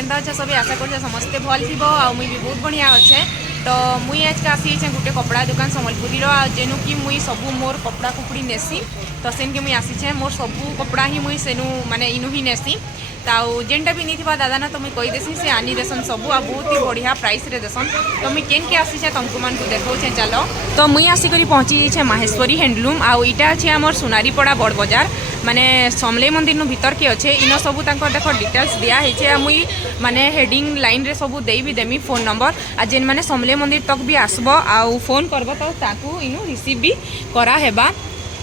केन्ता अच्छे सब आशा कर समस्ते भल थी मुई भी बहुत बढ़िया अच्छे। तो मुई आज का आसी गोटे कपड़ा दुकान सम्बलपुरी जेनु कि मुई सबू मोर कपड़ा कुपड़ी नेसी। तो सेन के मुई आसीचे मोर सबू कपड़ा ही मुई सेनु माने इनु ही नेसी। ताऊ जेनटा भी नहीं दादा ना तो मुई कही देसी से आनी देसन सबू आ बहुत ही बढ़िया प्राइस रे देसन। तो मुई केन के आसीचे तुमको मान को देखौछे चलो। तो मुई आसिकरी पहुँची जाइछे माहेश्वरी हैंडलूम आउ इटा अछि हमर सुनारीपड़ा बड़ बाजार माने समलेई मंदिर नु भीतर के अच्छे इन सबू देख डिटेल्स दिया है मुई माने हेडिंग लाइन रे सबू दे भी देमी फोन नंबर आ जेन माने समलेई मंदिर तक भी आसबो आउ फोन करबो तो ताकू इनु रिसीव भी करा हेबा।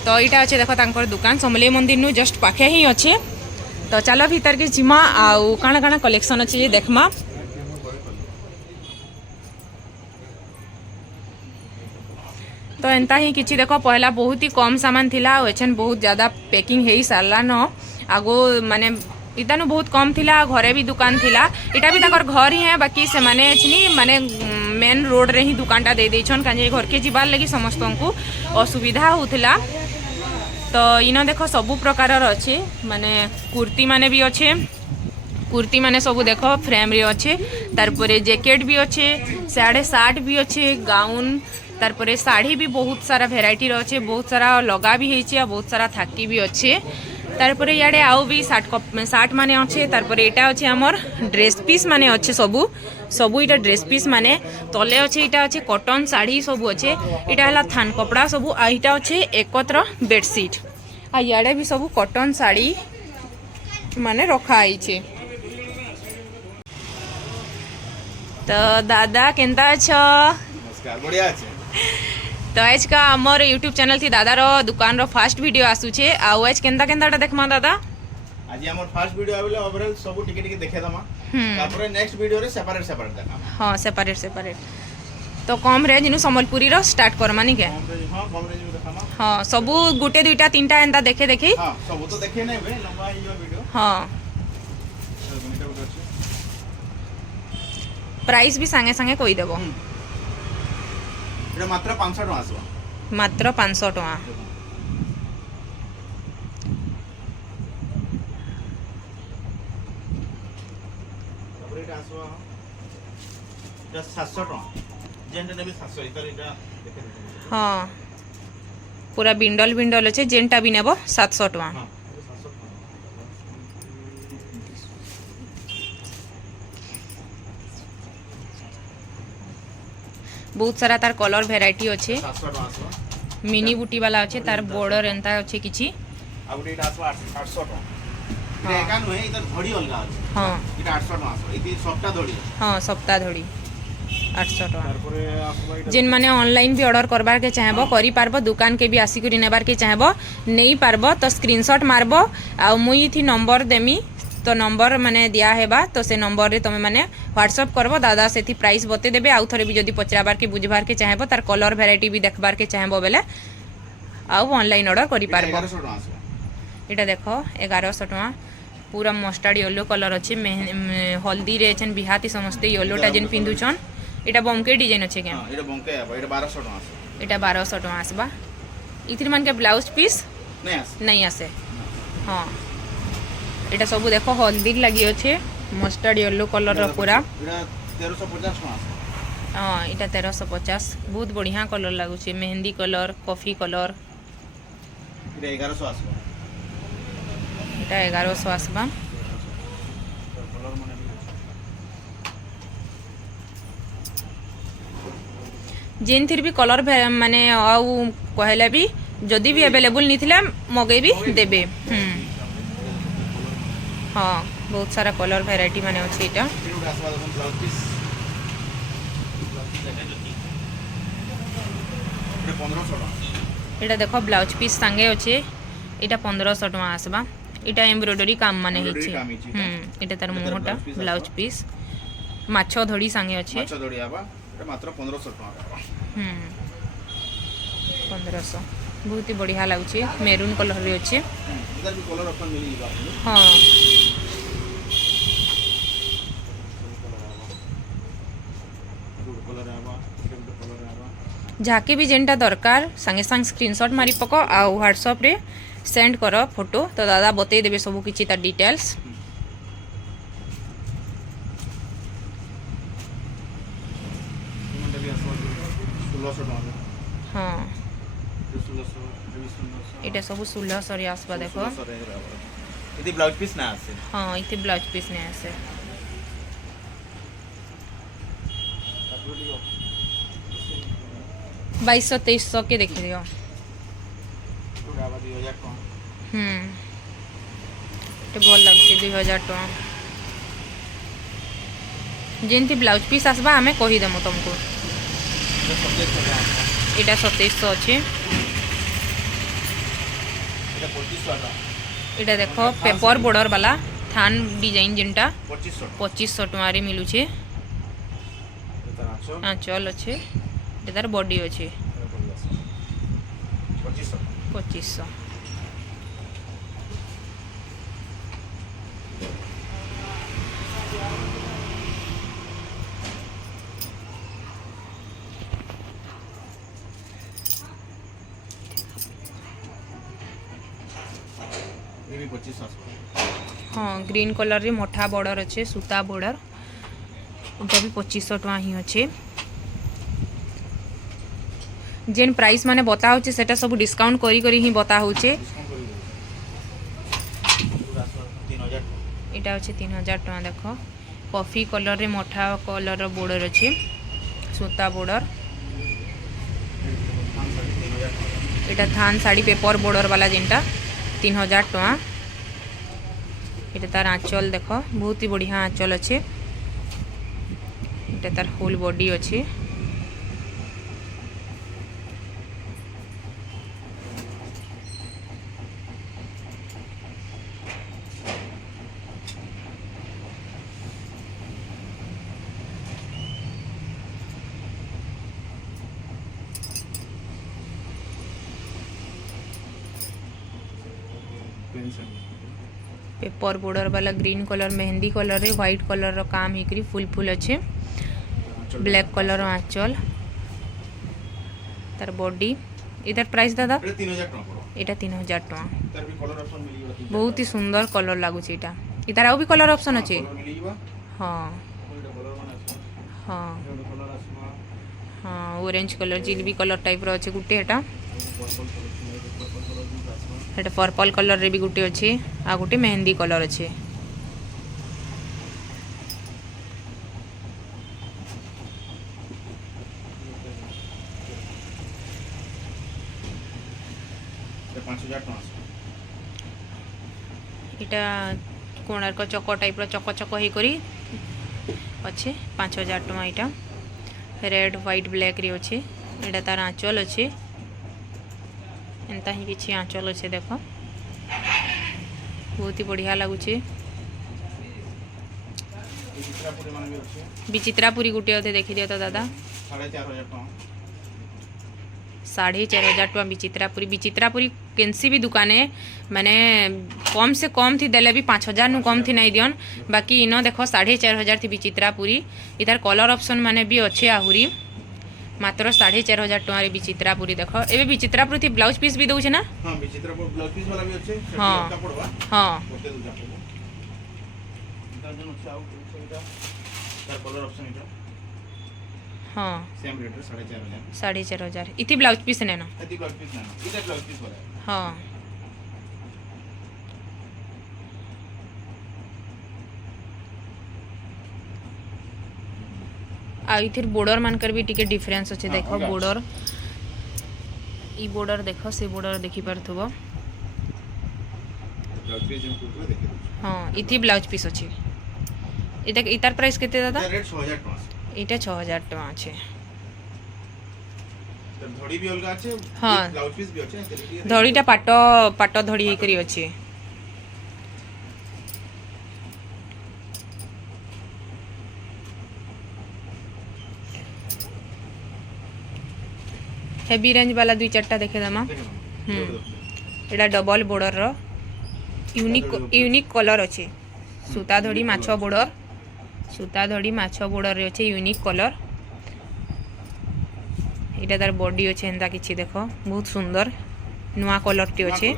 तो इटा अच्छे देख तांकर दुकान समलेई मंदिर नु जस्ट पाखे ही अच्छे। तो चलो भीतर के जिमा आउ काना काना कलेक्शन अच्छे देखमा। तो एंता ही किसी देखो पहला बहुत ही कम सामान थिला एछन बहुत ज़्यादा पैकिंग हो सारा न आगो माने इतानु बहुत कम थिला घरे भी दुकान थिला इटा भी ताकर घर ही है बाकी से माने एछनी माने मेन रोड रे ही दुकानटा दे देछन काजे घर के जीवार लगी समस्त को असुविधा होथिला। तो इन देखो सबु प्रकार अच्छे माने कुर्ती माने भी अच्छे कुर्ती माने सब देखो फ्रेम रे अच्छे तारपरे जैकेट भी अच्छे साढ़े शार्ट भी अच्छे गाउन तारपरे साड़ी भी बहुत सारा भेराइटी अच्छे बहुत सारा लगा भी है बहुत सारा थाकी भी अच्छे। तारपरे याडे आउ भी शार्ट माने अच्छे तारपरे एटा अच्छे हमर ड्रेस पीस माने अच्छे सबू सबू इटा ड्रेस पीस माने तले अच्छे इटा अच्छे कॉटन साड़ी सबू अच्छे इटा हला थान कपड़ा सबू आ इटा अच्छे एकत्र बेडशीट आ याडे भी सबू कॉटन साड़ी माने रखा आइछे। तो दादा केनता छ? नमस्कार बढ़िया আছে। तो आज का हमर यूट्यूब चैनल थी दादा रो दुकान रो फर्स्ट वीडियो आसुचे आउ आज केनता केनताटा देखमा दादा। आज हमर फर्स्ट वीडियो आबले ओवरऑल सब टिके टिके देखे दमा तारपरे नेक्स्ट वीडियो रे सेपरेट सेपरेट देखा। हां सेपरेट सेपरेट। तो कम रेंज नु संबलपुरी रो स्टार्ट कर मानी के हां कम रेंज में देखामा। हां सब गुटे दुईटा तीनटा एंता देखे देखी हां सब तो देखे नै बे लंबा यो वीडियो हां प्राइस भी संगे संगे कोई देबो मात्र 500 टका आसबा मात्र 500 टका। तापर एटा आसबा एटा 700 टका जेंटा ने भी 700 इतर एटा देखे हां पूरा बिंडल बिंडल अछि जेंटा भी नेबो 700 टका। हां बहुत सारा तार कलर भेराइटी अच्छे मिनी बुटी वाला अच्छे तार बॉर्डर एंता अच्छे किछि आ गुटे इटा आसबा 800 टका इटा एका नुहे इतर घड़ी अलगा अछि। हां इटा 800 टका आसबा इति सप्ताह धड़ी हां सप्ताह धड़ी 800 टका। तारपरे आसबा जेन माने ऑनलाइन भी ऑर्डर करबार के चाहेबो करि पारबो दुकान के भी आसी करी नेबार के चाहेबो नहीं पारबो तो स्क्रीनशॉट मारबो आ मुई थी नंबर देमी तो नंबर माने दिया हेबा तो से नंबर रे तमे माने व्हाट्सएप करबो दादा सेथि प्राइस बते देबे आउ थरे भी जदी पचराबार के बुझबार के चाहेबो तार कलर वैरायटी भी देखबार के चाहेबो बेले आउ ऑनलाइन ऑर्डर करि पारबो। एटा देखो 1100 टका पूरा मस्टर्ड येलो कलर अछि हल्दी रे छन बिहाती समस्ते येलोटा जेन पिंदुचन एटा बमके डिजाइन अछि के एटा बमके आबा एटा 1200 टका आसे एटा 1200 टका आसबा इथिर मान के ब्लाउज पीस नहीं आसे हां एटा सब देखो हल्दी लगी अच्छे मस्टर्ड येलो कलर रो पूरा 1350 टका हां एटा 1350 बहुत बढ़िया कलर लागु छे मेहंदी कलर कॉफी कलर एटा 1100 आसबा एटा 1100 आसबा। जेन थी भी कलर माने आउ कहले भी जदी भी अवेलेबल नहीं थिला मगे भी देबे। हाँ बहुत सारा कलर वैरायटी माने अच्छे इटा एटा देखो ब्लाउज पीस संगे अच्छे इटा 1500 टका आसबा इटा एम्ब्रॉयडरी काम माने हिची इटा तार मोहटा ब्लाउज पीस माछो धड़ी संगे अच्छे माछो धड़ी आबा एटा मात्र 1500 टका 1500 बहुत ही बढ़िया लागुचे मेरून कलर रे अच्छे इधर भी कलर अपन मिली बा। हां कलर आबा जहाँके भी जेनटा दरकार संगे संग स्क्रीनशॉट मारी पक आ व्हाट्सएप रे सेंड कर फोटो तो दादा बतई देबे सब किछि ता डिटेल्स। এটা ସବୁ 1600 ରେ आसबा देखो इति ब्लाउज पीस ना आसे हां इथे ब्लाउज पीस ने आसे 2200-2300 के देखि दियो ते भल लागছে 2000 टका जेंति ब्लाउज पीस आसबा हमें कहि देमु तुमको एटा 2700 अछि एटा देखो पेपर बॉर्डर वाला थान डिजाइन जिनटा 2500 टका रे मिलु छे हां चल अछि एटार बॉडी अछि 2500 ये भी 2500 हाँ ग्रीन कलर रे मोटा बॉर्डर अच्छे सूता बॉर्डर उटा भी 2500 टका ही अच्छे जेन प्राइस माने बता होचे सेटा सब डिस्काउंट करी करी ही बता होचे एटा होचे 3000 टका देखो कॉफी कलर रे मोटा कलर रो बॉर्डर अच्छे सूता बॉर्डर एटा थान साड़ी पेपर बॉर्डर वाला जेनटा 3000 टका ये तार आँचल देख बहुत ही बढ़िया आँचल अच्छे ये तार फुल बॉडी अच्छे पेपर बॉर्डर वाला ग्रीन कलर मेहंदी कलर रे व्हाइट कलर रो काम हिकरी फुल फुल अच्छे ब्लैक कलर आंचल तार बॉडी इधर प्राइस दादा एटा 3000 टका बहुत ही सुंदर कलर लागु छै एटा इधर आउ भी कलर ऑप्शन अच्छे हाँ हाँ हाँ ऑरेंज कलर जिलबी कलर टाइप रो अच्छे गुटे एटा एटा पर्पल कलर रे भी गुटे अच्छे आ गुटे मेहंदी कलर अच्छे इटा कोणार्क चक टाइप चक चक ही करी अच्छे 5000 टका इटा रेड व्हाइट ब्लैक रे अच्छे एटा तार आंचल अच्छे एंता ही किछि आंचल अच्छे देख बहुत ही बढ़िया लगुचे विचित्रापुरी गुटे अधे देखी दियो तो दादा 4500 टका विचित्रापुरी केनसी भी दुकाने माने कम से कम थी देले भी 5000 नु कम थी नहीं दियन बाकी इनो देखो 4500 थी विचित्रापुरी इधर कलर ऑप्शन माने भी अच्छे आहुरी मात्र 4500 टका रे विचित्रापुरी देखो एबे विचित्रापुरी थी ब्लाउज पीस भी दउछे ना हां विचित्रापुरी ब्लाउज पीस वाला भी अच्छे हां हां ओके दू जाको इधर जन चाउ सेटा तार कलर ऑप्शन इटा हां सेम रेट 4500 4500 इति ब्लाउज पीस ने ना इति ब्लाउज पीस ना इधर ब्लाउज पीस वाला हां आ इथिर बॉर्डर मानकर भी टिके डिफरेंस अच्छे देखो बॉर्डर ई बॉर्डर देखो से बॉर्डर देखि परथबो हां इथि ब्लाउज पीस अच्छे इतार प्राइस केते दादा रेट 6000 टका एटा 6000 टका अच्छे धड़ी भी अलगा अच्छे हां ब्लाउज पीस भी अच्छे धड़ीटा पाटो धड़ी करी अच्छे हेवी रेंज वाला दुई चारटा देखे दमा एटा डबल बॉर्डर रो यूनिक कलर अच्छे सूता धड़ी माछ बॉर्डर रे अच्छे यूनिक कलर एटा तार बॉडी अच्छे एंता किछि देखो बहुत सुंदर नुआ कलर टी अच्छे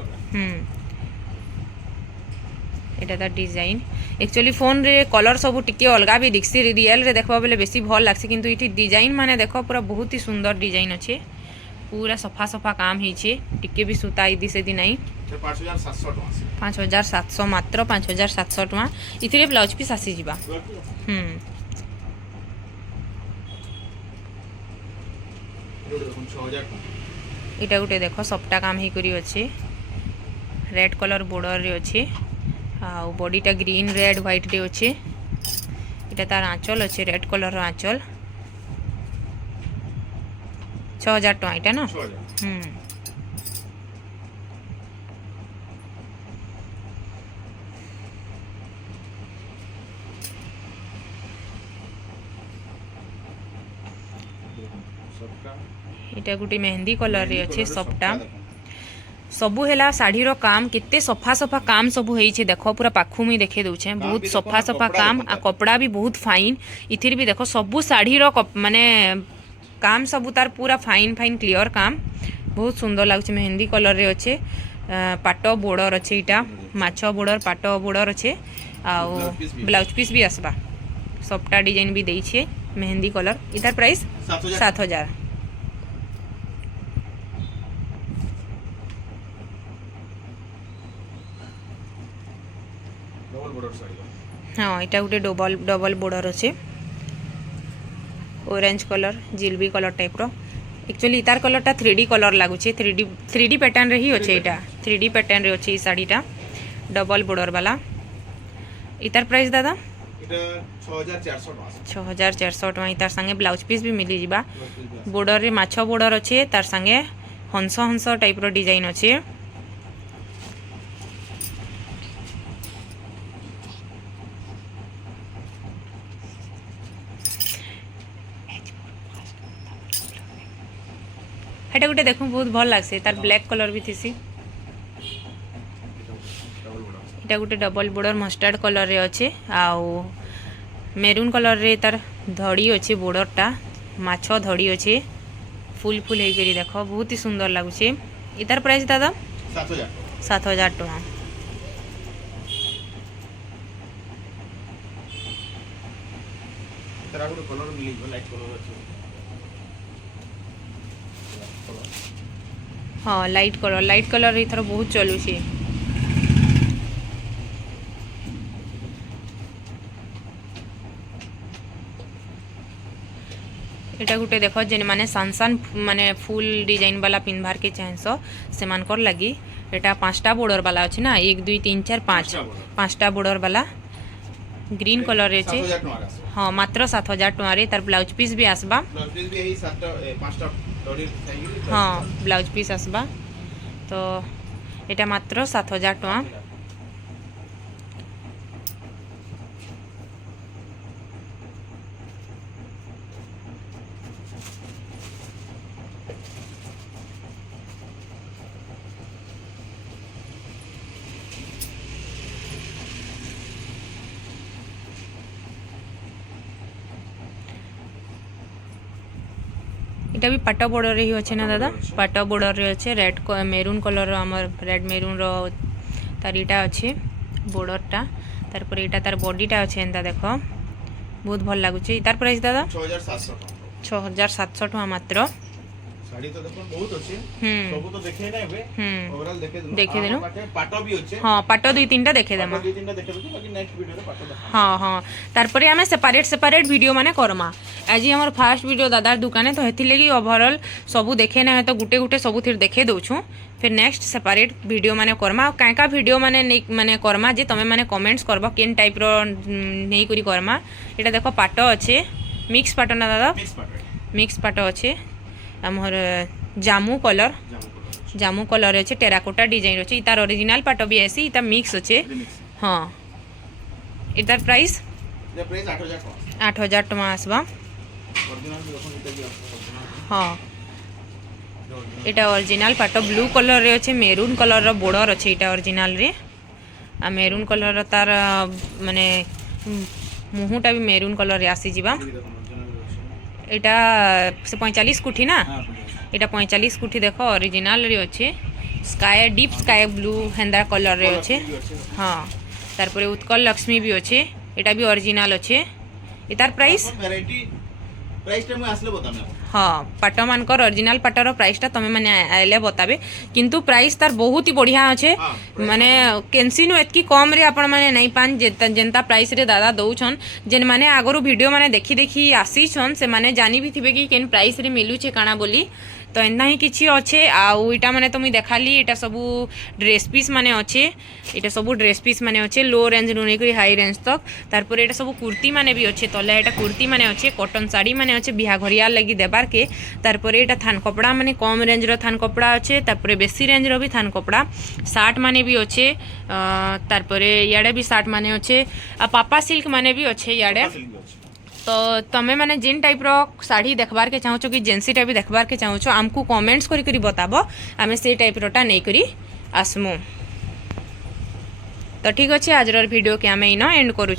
एटा तार डिजाइन एक्चुअली फोन रे कलर सब टिके अलगा भी दिखसी रियल रे देखबा बेले बेसी भल लागसी किंतु इठी डिजाइन माने देखो पूरा बहुत ही सुंदर डिजाइन अच्छे पूरा सफा सफा काम होइछे टिके भी सुता इदी से दी नहीं 5700 टका 5700 मात्र 5700 टका इथिरे ब्लाउज पीस आसी जिबा देखो 6000 टका इटा गुटे देखो सबटा काम ही करी अछि रेड कलर बॉर्डर रे अछि आ बॉडीटा ग्रीन रेड व्हाइट रे अछि इटा तार आंचल अछि रेड कलर रो आंचल 6000 टका इटा ना 6000 सबका इटा गुटे मेहंदी कलर रे अछि सबटा सबू हैला साड़ी रो काम केते सफा सफा काम सबू हेइ छे देखो पूरा पाखु में देखे दउ छे बहुत भी सफा देखो, सफा कपड़ा काम देखो आ कपड़ा भी बहुत फाइन इथिर भी देखो सबू साड़ी रो माने काम सबू तार पूरा फाइन फाइन क्लियर काम बहुत सुंदर लागुचे मेहंदी कलर रे अच्छे पाटो बॉर्डर अच्छे इटा माछ बॉर्डर पाटो बॉर्डर अच्छे आ ब्लाउज पीस भी आसबा सबटा डिजाइन भी देई छे मेहंदी कलर इधर प्राइस 7000 डबल बॉर्डर साड़ी हाँ इटा गोटे डबल बॉर्डर अच्छे ऑरेंज कलर जिलबी कलर टाइप रो एक्चुअली इतार कलर टा 3D कलर लागुचे 3D पैटर्न रे ही अच्छे इटा 3D पैटर्न रे अच्छे ई साड़ीटा डबल बॉर्डर वाला इतार प्राइस दादा इटा 6400 टका 6400 टका इतार संगे ब्लाउज पीस भी मिली जिबा बॉर्डर रे माछो बॉर्डर अच्छे तार संगे हंस हंस टाइप रो डिजाइन अच्छे हेटा गुटे देखो बहुत भल लागसे तार ब्लैक कलर भी थिसी डबल बॉर्डर इटा गुटे डबल बॉर्डर मस्टर्ड कलर रे अच्छे आउ मेरून कलर रे तार धड़ी अच्छे बॉर्डरटा माछ धड़ी अच्छे फुल फुल हे करी देखो बहुत ही सुंदर लागुचे इतार प्राइस दादा 7000 टका तेरा को कलर मिली लाइट कलर আছে हाँ लाइट कलर इथर बहुत चलुचे एटा गुटे देखो जेन माने सानसान माने फुल डिजाइन वाला पिनभार के चाहसो से मानकर लगी एटा 5टा बॉर्डर वाला अछि ना 1 2 3 4 5 5टा बॉर्डर वाला ग्रीन कलर रे छे 7000 टका আছে हाँ मात्र 7000 टका रे तार ब्लाउज पीस भी आसबा ब्लाउज पीस भी यही 5टा डोरी थाई हाँ ब्लाउज पीस आसबा तो एटा मात्र 7000 टका इटा भी पाट बॉर्डर रे ही अच्छे ना दादा पाट बॉर्डर रे अच्छे रेड मेरून कलर आमर रेड मेरून रो तार इटा अच्छे बॉर्डरटा तार पर इटा तार बॉडीटा अच्छे एंता देखो बहुत भल लागुचे इतार प्राइस दादा 6700 टका 6700 टका मात्र साड़ी तो देखो बहुत अच्छे सब तो देखे ना बे ओवरऑल देखे देनु पाटो भी अच्छे हां पाटो दुई तीनटा देखे देमा दुई तीनटा देखे दो बाकी नेक्स्ट वीडियो रे पाटो देखा हाँ हाँ तारपरे आमे सेपरेट वीडियो माने करमा आज हमर फर्स्ट वीडियो दादार दुकाने तो हेथि लगी ओवरऑल सबू देखे ना तो गुटे गुटे सबू थिर देखे दउछु फिर नेक्स्ट सेपरेट वीडियो माने करमा काका वीडियो माने करमा जे तमे माने कमेंट्स करबो केन टाइप रो नै करी करमा एटा देखो पाटो अच्छे मिक्स पाटो ना दादा मिक्स पाटो अच्छे हमर जामू कलर अच्छे टेराकोटा डिजाइन अच्छे इतार ओरिजिनल पाटो भी ऐसी इता मिक्स अच्छे हाँ इतार प्राइस 8000 टका आसबा हाँ इटा ओरिजिनल पाटो ब्लू कलर रे अच्छे मेरून कलर रो बॉर्डर अच्छे इटा ओरिजिनल रे आ मेरून कलर रो तार माने मुहुटा भी मेरून कलर रे आसी जिबा एटा से 45 कुठी ना एटा 45 कुठी देखो ओरिजिनल रे अच्छे स्काई डीप स्काई ब्लू हेंदा कलर रे अच्छे हाँ तारपरे उत्कल लक्ष्मी भी अच्छे एटा भी ओरिजिनल अच्छे इतार प्राइस वैरायटी प्राइस टाइम आसले बताना हाँ पाट मानकर ओरिजिनल पाटर प्राइसटा तुम मैंने आइले बताबे किंतु प्राइस तार बहुत ही बढ़िया अच्छे माने केनसिनु एतकी कम रे आपण माने नहीं पान जेंता प्राइस रे दादा दउछन जेन माने आगरु वीडियो माने देखी देखी आसी छन से माने जानी भी थिबे कि केन प्राइस रे मिलू छे काना बोली तो एना ही किछि अच्छे आउ इटा माने तो मुई देखाली इटा सबू ड्रेस पीस माने अच्छे इटा सबू ड्रेस पीस माने अच्छे लो रेंज नु नेकरी हाई रेंज तक तारपर इटा सबू कुर्ती माने भी अच्छे तले इटा कुर्ती माने अच्छे कॉटन साड़ी माने अच्छे बिहा घरिया लगी देबार के तारपर इटा थान कपड़ा माने कम रेंज रो थान कपड़ा अच्छे तारपर बेसी रेंज रो भी थान कपड़ा शार्ट माने भी अच्छे तारपर याडे भी शार्ट माने अच्छे आ पापा सिल्क माने भी अच्छे याडे तो तमें मैंने जिन टाइप रो साड़ी देखबार के चाहो कि जेंसी टाइप देखबार के चाहो आमको कमेंट्स करी बताब आमे से टाइप रोटा नहीं करी आसमु तो ठीक अच्छे आज वीडियो के आमे इन एंड करूँ।